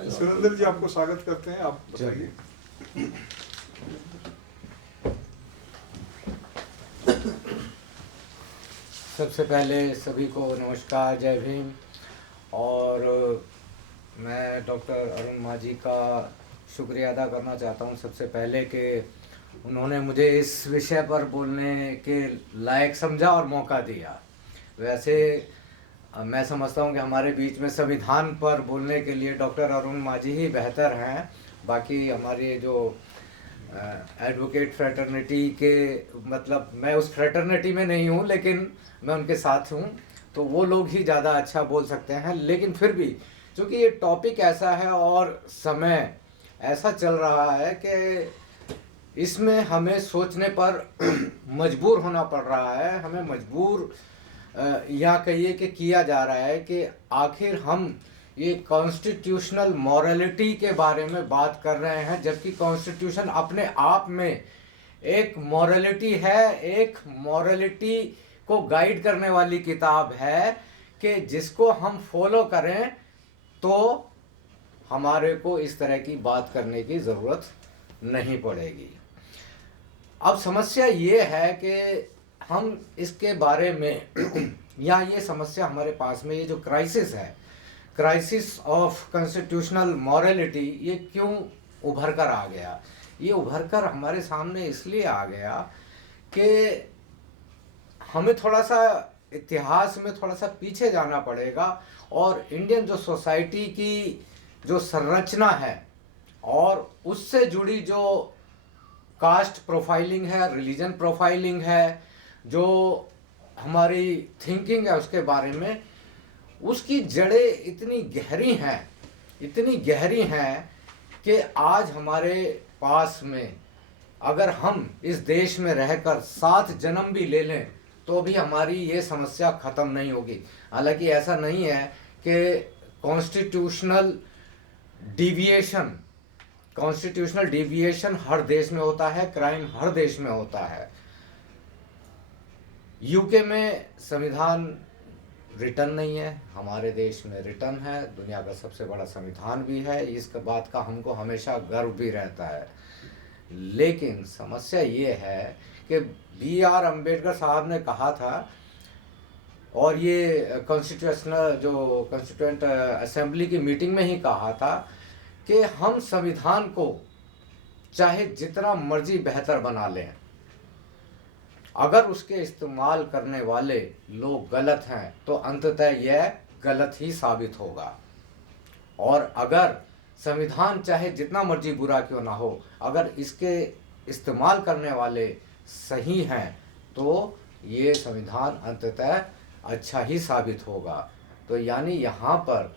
सुरेंद्र जी आपको स्वागत करते हैं, आप बताइए। सबसे पहले सभी को नमस्कार, जय भीम। और मैं डॉक्टर अरुण माझी का शुक्रिया अदा करना चाहता हूं सबसे पहले कि उन्होंने मुझे इस विषय पर बोलने के लायक समझा और मौका दिया। वैसे मैं समझता हूं कि हमारे बीच में संविधान पर बोलने के लिए डॉक्टर अरुण माझी ही बेहतर हैं। बाकी हमारे जो एडवोकेट फ्रेटर्निटी के, मतलब मैं उस फ्रेटर्निटी में नहीं हूँ लेकिन मैं उनके साथ हूँ, तो वो लोग ही ज़्यादा अच्छा बोल सकते हैं। लेकिन फिर भी चूँकि ये टॉपिक ऐसा है और समय ऐसा चल रहा है कि इसमें हमें सोचने पर मजबूर होना पड़ रहा है, हमें मजबूर या कहिए कि किया जा रहा है कि आखिर हम ये कॉन्स्टिट्यूशनल मॉरलिटी के बारे में बात कर रहे हैं, जबकि कॉन्स्टिट्यूशन अपने आप में एक मॉरलिटी है, एक मॉरलिटी को गाइड करने वाली किताब है कि जिसको हम फॉलो करें तो हमारे को इस तरह की बात करने की ज़रूरत नहीं पड़ेगी। अब समस्या ये है कि हम इसके बारे में या ये समस्या हमारे पास में, ये जो क्राइसिस है, क्राइसिस ऑफ कॉन्स्टिट्यूशनल मॉरलिटी, ये क्यों उभर कर आ गया? ये उभर कर हमारे सामने इसलिए आ गया कि हमें थोड़ा सा इतिहास में थोड़ा सा पीछे जाना पड़ेगा और इंडियन जो सोसाइटी की जो संरचना है और उससे जुड़ी जो कास्ट प्रोफाइलिंग है, रिलीजन प्रोफाइलिंग है, जो हमारी थिंकिंग है उसके बारे में, उसकी जड़ें इतनी गहरी हैं कि आज हमारे पास में अगर हम इस देश में रहकर 7 जन्म भी ले लें तो भी हमारी ये समस्या ख़त्म नहीं होगी। हालांकि ऐसा नहीं है कि कॉन्स्टिट्यूशनल डिविएशन हर देश में होता है, क्राइम हर देश में होता है। यूके में संविधान रिटर्न नहीं है, हमारे देश में रिटर्न है, दुनिया का सबसे बड़ा संविधान भी है, इस बात का हमको हमेशा गर्व भी रहता है। लेकिन समस्या ये है कि B.R. अम्बेडकर साहब ने कहा था, और ये कॉन्स्टिट्यूएंट असेंबली की मीटिंग में ही कहा था कि हम संविधान को चाहे जितना मर्जी बेहतर बना लें, अगर उसके इस्तेमाल करने वाले लोग गलत हैं तो अंततः यह गलत ही साबित होगा। और अगर संविधान चाहे जितना मर्जी बुरा क्यों ना हो, अगर इसके इस्तेमाल करने वाले सही हैं तो ये संविधान अंततः अच्छा ही साबित होगा। तो यानी यहाँ पर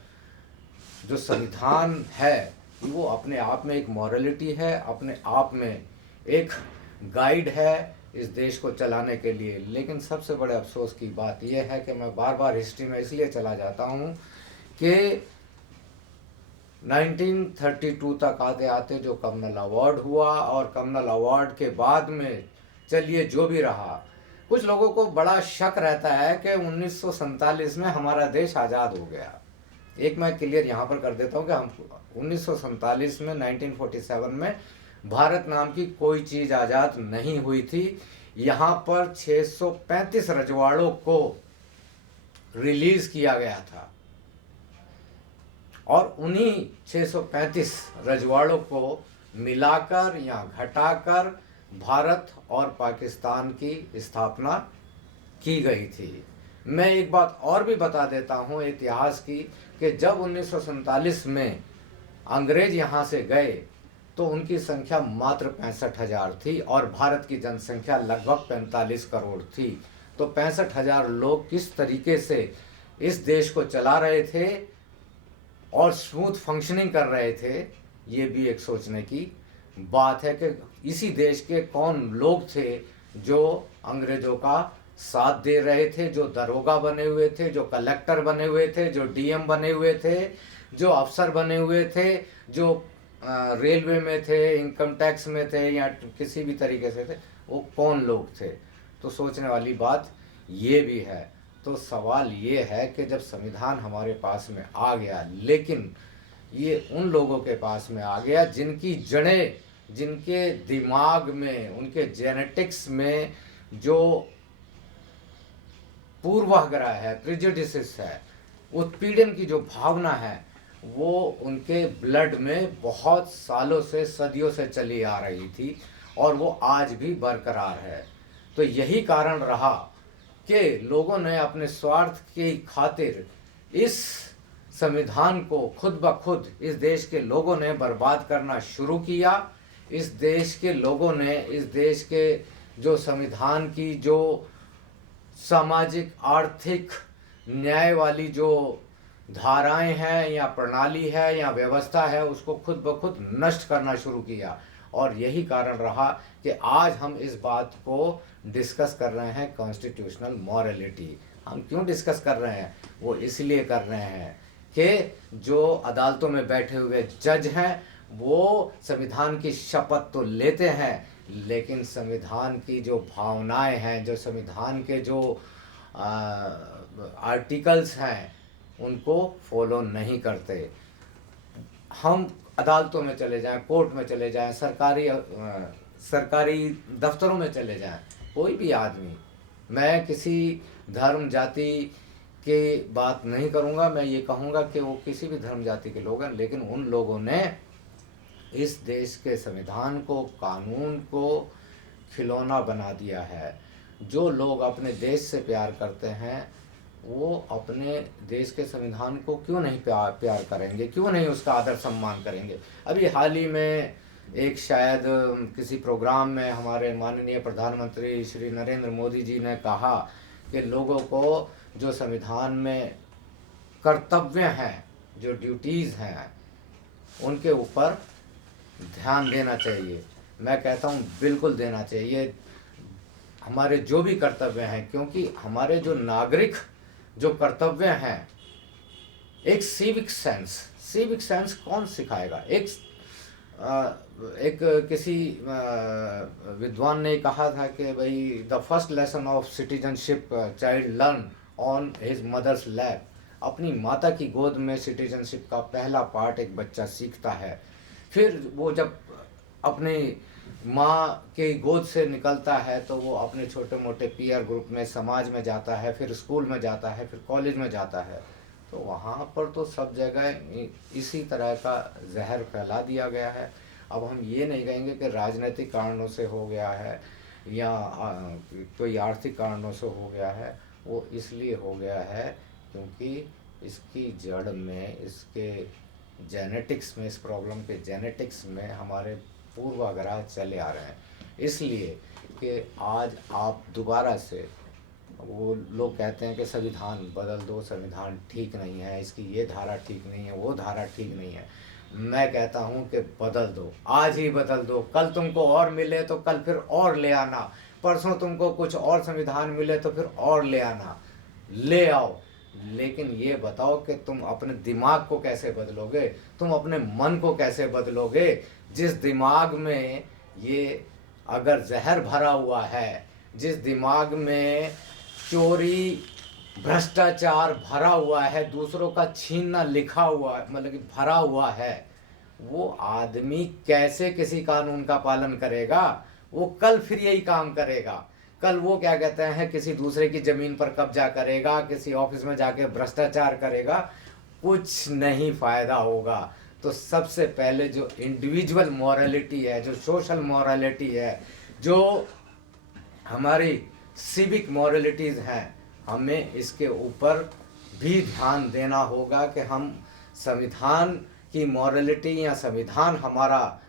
जो संविधान है वो अपने आप में एक मॉरलिटी है, अपने आप में एक गाइड है इस देश को चलाने के लिए। लेकिन सबसे बड़े अफसोस की बात यह है कि मैं बार बार हिस्ट्री में इसलिए चला जाता हूँ कि 1932 तक आते आते जो कम्युनल अवार्ड हुआ, और कम्युनल अवार्ड के बाद में चलिए जो भी रहा, कुछ लोगों को बड़ा शक रहता है कि 1947 में हमारा देश आज़ाद हो गया। एक मैं क्लियर यहाँ पर कर देता हूँ कि हम 1947 में 1947 में भारत नाम की कोई चीज़ आज़ाद नहीं हुई थी। यहाँ पर 635 रजवाड़ों को रिलीज़ किया गया था और उन्हीं 635 रजवाड़ों को मिलाकर या घटाकर भारत और पाकिस्तान की स्थापना की गई थी। मैं एक बात और भी बता देता हूँ इतिहास की कि जब 1947 में अंग्रेज यहाँ से गए तो उनकी संख्या मात्र 65,000 थी और भारत की जनसंख्या लगभग 45 करोड़ थी। तो 65,000 लोग किस तरीके से इस देश को चला रहे थे और स्मूथ फंक्शनिंग कर रहे थे, ये भी एक सोचने की बात है कि इसी देश के कौन लोग थे जो अंग्रेज़ों का साथ दे रहे थे, जो दरोगा बने हुए थे, जो कलेक्टर बने हुए थे, जो डीएम बने हुए थे, जो अफसर बने हुए थे, जो रेलवे में थे, इनकम टैक्स में थे या किसी भी तरीके से थे, वो कौन लोग थे। तो सोचने वाली बात ये भी है। तो सवाल ये है कि जब संविधान हमारे पास में आ गया, लेकिन ये उन लोगों के पास में आ गया जिनकी जड़ें, जिनके दिमाग में, उनके जेनेटिक्स में जो पूर्वाग्रह है, प्रिजुडिसेस है, उत्पीड़न की जो भावना है, वो उनके ब्लड में बहुत सालों से, सदियों से चली आ रही थी और वो आज भी बरकरार है। तो यही कारण रहा कि लोगों ने अपने स्वार्थ की खातिर इस संविधान को खुद ब खुद इस देश के लोगों ने बर्बाद करना शुरू किया। इस देश के लोगों ने, इस देश के जो संविधान की जो सामाजिक आर्थिक न्याय वाली जो धाराएं हैं या प्रणाली है या व्यवस्था है, उसको खुद ब खुद नष्ट करना शुरू किया। और यही कारण रहा कि आज हम इस बात को डिस्कस कर रहे हैं, कॉन्स्टिट्यूशनल मॉरलिटी। हम क्यों डिस्कस कर रहे हैं? वो इसलिए कर रहे हैं कि जो अदालतों में बैठे हुए जज हैं वो संविधान की शपथ तो लेते हैं, लेकिन संविधान की जो भावनाएं हैं, जो संविधान के जो आर्टिकल्स हैं, उनको फॉलो नहीं करते। हम अदालतों में चले जाएं, कोर्ट में चले जाएं, सरकारी दफ्तरों में चले जाएं, कोई भी आदमी, मैं किसी धर्म जाति की बात नहीं करूंगा, मैं ये कहूंगा कि वो किसी भी धर्म जाति के लोग हैं, लेकिन उन लोगों ने इस देश के संविधान को, कानून को खिलौना बना दिया है। जो लोग अपने देश से प्यार करते हैं वो अपने देश के संविधान को क्यों नहीं प्यार करेंगे, क्यों नहीं उसका आदर सम्मान करेंगे? अभी हाल ही में एक शायद किसी प्रोग्राम में हमारे माननीय प्रधानमंत्री श्री नरेंद्र मोदी जी ने कहा कि लोगों को जो संविधान में कर्तव्य हैं, जो ड्यूटीज़ हैं, उनके ऊपर ध्यान देना चाहिए। मैं कहता हूँ बिल्कुल देना चाहिए, हमारे जो भी कर्तव्य हैं, क्योंकि हमारे जो नागरिक जो कर्तव्य हैं, एक सिविक सेंस कौन सिखाएगा? एक किसी विद्वान ने कहा था कि भाई the first lesson of citizenship child learn on his mother's lap. अपनी माता की गोद में सिटीजनशिप का पहला पार्ट एक बच्चा सीखता है। फिर वो जब अपनी माँ के गोद से निकलता है तो वो अपने छोटे मोटे पीयर ग्रुप में, समाज में जाता है, फिर स्कूल में जाता है, फिर कॉलेज में जाता है। तो वहाँ पर तो सब जगह इसी तरह का जहर फैला दिया गया है। अब हम ये नहीं कहेंगे कि राजनीतिक कारणों से हो गया है या कोई आर्थिक कारणों से हो गया है, वो इसलिए हो गया है क्योंकि इसकी जड़ में, इसके जेनेटिक्स में, इस प्रॉब्लम के जेनेटिक्स में हमारे पूर्वाग्रह चले आ रहे हैं। इसलिए कि आज आप दोबारा से, वो लोग कहते हैं कि संविधान बदल दो, संविधान ठीक नहीं है, इसकी ये धारा ठीक नहीं है, वो धारा ठीक नहीं है। मैं कहता हूँ कि बदल दो, आज ही बदल दो। कल तुमको और मिले तो कल फिर और ले आना, परसों तुमको कुछ और संविधान मिले तो फिर और ले आना, ले आओ। लेकिन ये बताओ कि तुम अपने दिमाग को कैसे बदलोगे, तुम अपने मन को कैसे बदलोगे? जिस दिमाग में ये अगर जहर भरा हुआ है, जिस दिमाग में चोरी, भ्रष्टाचार भरा हुआ है, दूसरों का छीनना लिखा हुआ है, मतलब कि भरा हुआ है, वो आदमी कैसे किसी कानून का पालन करेगा? वो कल फिर यही काम करेगा। कल वो क्या कहते हैं, किसी दूसरे की ज़मीन पर कब्जा करेगा, किसी ऑफिस में जाके भ्रष्टाचार करेगा, कुछ नहीं फ़ायदा होगा। तो सबसे पहले जो इंडिविजुअल मॉरलिटी है, जो सोशल मॉरलिटी है, जो हमारी सिविक मॉरलिटीज़ हैं, हमें इसके ऊपर भी ध्यान देना होगा कि हम संविधान की मॉरलिटी या संविधान हमारा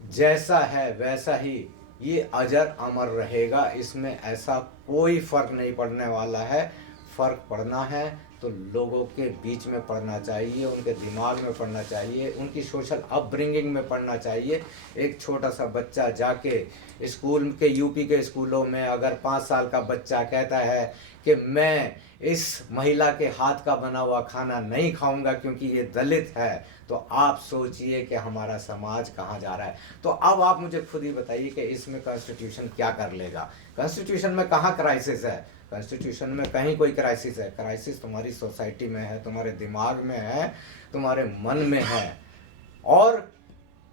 जैसा है वैसा ही ये अजर अमर रहेगा। इसमें ऐसा कोई फ़र्क नहीं पड़ने वाला है। फ़र्क पड़ना है तो लोगों के बीच में पढ़ना चाहिए, उनके दिमाग में पढ़ना चाहिए, उनकी सोशल अपब्रिंगिंग में पढ़ना चाहिए। एक छोटा सा बच्चा जाके स्कूल के, यूपी के स्कूलों में अगर 5 साल का बच्चा कहता है कि मैं इस महिला के हाथ का बना हुआ खाना नहीं खाऊंगा क्योंकि ये दलित है, तो आप सोचिए कि हमारा समाज कहाँ जा रहा है। तो अब आप मुझे खुद ही बताइए कि इसमें कॉन्स्टिट्यूशन क्या कर लेगा? कॉन्स्टिट्यूशन में कहाँ क्राइसिस है? कॉन्स्टिट्यूशन में कहीं कोई क्राइसिस है, क्राइसिस तुम्हारी सोसाइटी में है, तुम्हारे दिमाग में है, तुम्हारे मन में है। और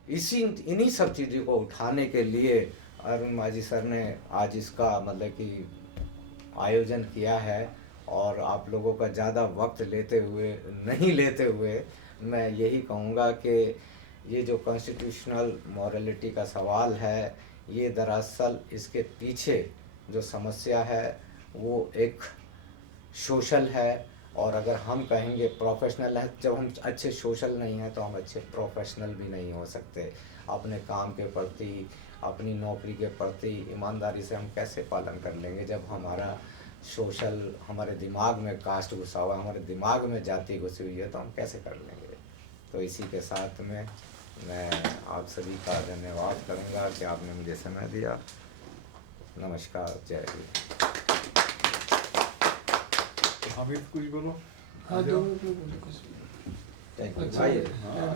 इन्हीं सब चीज़ों को उठाने के लिए अरुण माझी सर ने आज इसका मतलब कि आयोजन किया है। और आप लोगों का ज़्यादा वक्त नहीं लेते हुए मैं यही कहूँगा कि ये जो कॉन्स्टिट्यूशनल मॉरलिटी का सवाल है, ये दरअसल इसके पीछे जो समस्या है वो एक सोशल है। और अगर हम कहेंगे प्रोफेशनल है, जब हम अच्छे सोशल नहीं हैं तो हम अच्छे प्रोफेशनल भी नहीं हो सकते। अपने काम के प्रति, अपनी नौकरी के प्रति ईमानदारी से हम कैसे पालन कर लेंगे जब हमारा सोशल, हमारे दिमाग में कास्ट घुसा हुआ है, हमारे दिमाग में जाति घुसी हुई है, तो हम कैसे कर लेंगे। तो इसी के साथ में मैं आप सभी का धन्यवाद करूँगा कि आपने मुझे समय दिया। नमस्कार, जय हिंद। हामिद कुछ बोलो। हाँ, दो मिनट में बोलो कुछ। Thank you. अच्छा, आइए।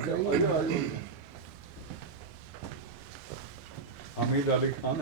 करेंगे। हामिद अली खान